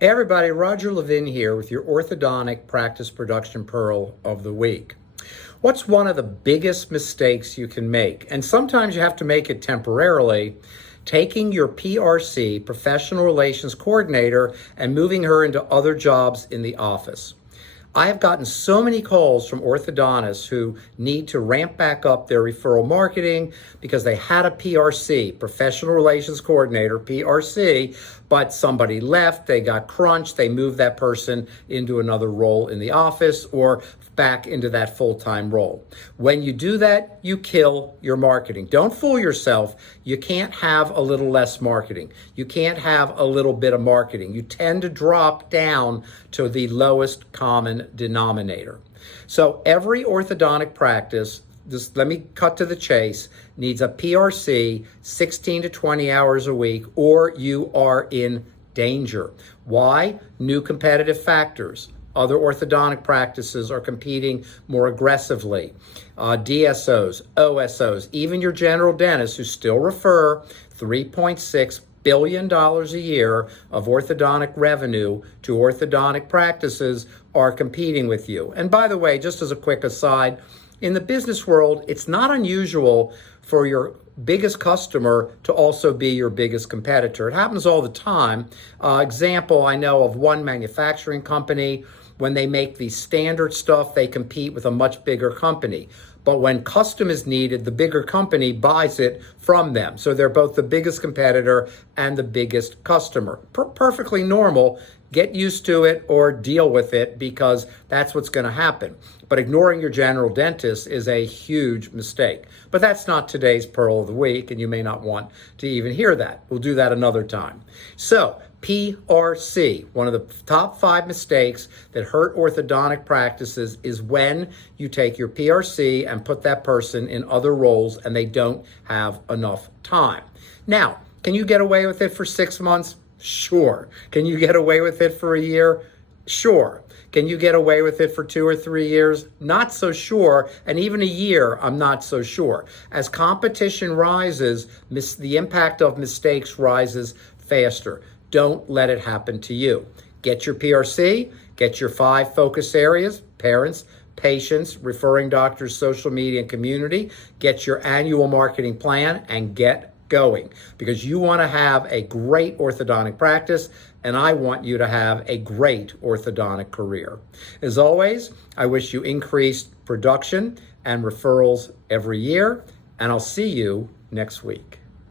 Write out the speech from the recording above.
Hey everybody, Roger Levin here with your orthodontic practice production pearl of the week. What's one of the biggest mistakes you can make? And sometimes you have to make it temporarily, taking your PRC, professional relations coordinator, and moving her into other jobs in the office. I have gotten so many calls from orthodontists who need to ramp back up their referral marketing because they had a PRC, professional relations coordinator, PRC, but somebody left, they got crunched, they moved that person into another role in the office or back into that full-time role. When you do that, you kill your marketing. Don't fool yourself. You can't have a little less marketing. You can't have a little bit of marketing. You tend to drop down to the lowest common denominator. So every orthodontic practice, just let me cut to the chase, needs a PRC 16 to 20 hours a week, or you are in danger. Why? New competitive factors. Other orthodontic practices are competing more aggressively. DSOs, OSOs, even your general dentists who still refer $3.6 billion a year of orthodontic revenue to orthodontic practices are competing with you. And by the way, just as a quick aside, in the business world, it's not unusual for your biggest customer to also be your biggest competitor. It happens all the time. Example, I know of one manufacturing company. When they make the standard stuff, they compete with a much bigger company. But when custom is needed, the bigger company buys it from them. So they're both the biggest competitor and the biggest customer. Perfectly normal. Get used to it or deal with it because that's what's going to happen. But ignoring your general dentist is a huge mistake. But that's not today's Pearl of the Week, and you may not want to even hear that. We'll do that another time. So, PRC, one of the top 5 mistakes that hurt orthodontic practices is when you take your PRC and put that person in other roles and they don't have enough time. Now, can you get away with it for 6 months? Sure. Can you get away with it for a year? Sure. Can you get away with it for 2 or 3 years? Not so sure. And even a year, I'm not so sure. As competition rises, the impact of mistakes rises faster. Don't let it happen to you. Get your PRC, get your 5 focus areas, parents, patients, referring doctors, social media, and community. Get your annual marketing plan and get going because you want to have a great orthodontic practice and I want you to have a great orthodontic career. As always, I wish you increased production and referrals every year, and I'll see you next week.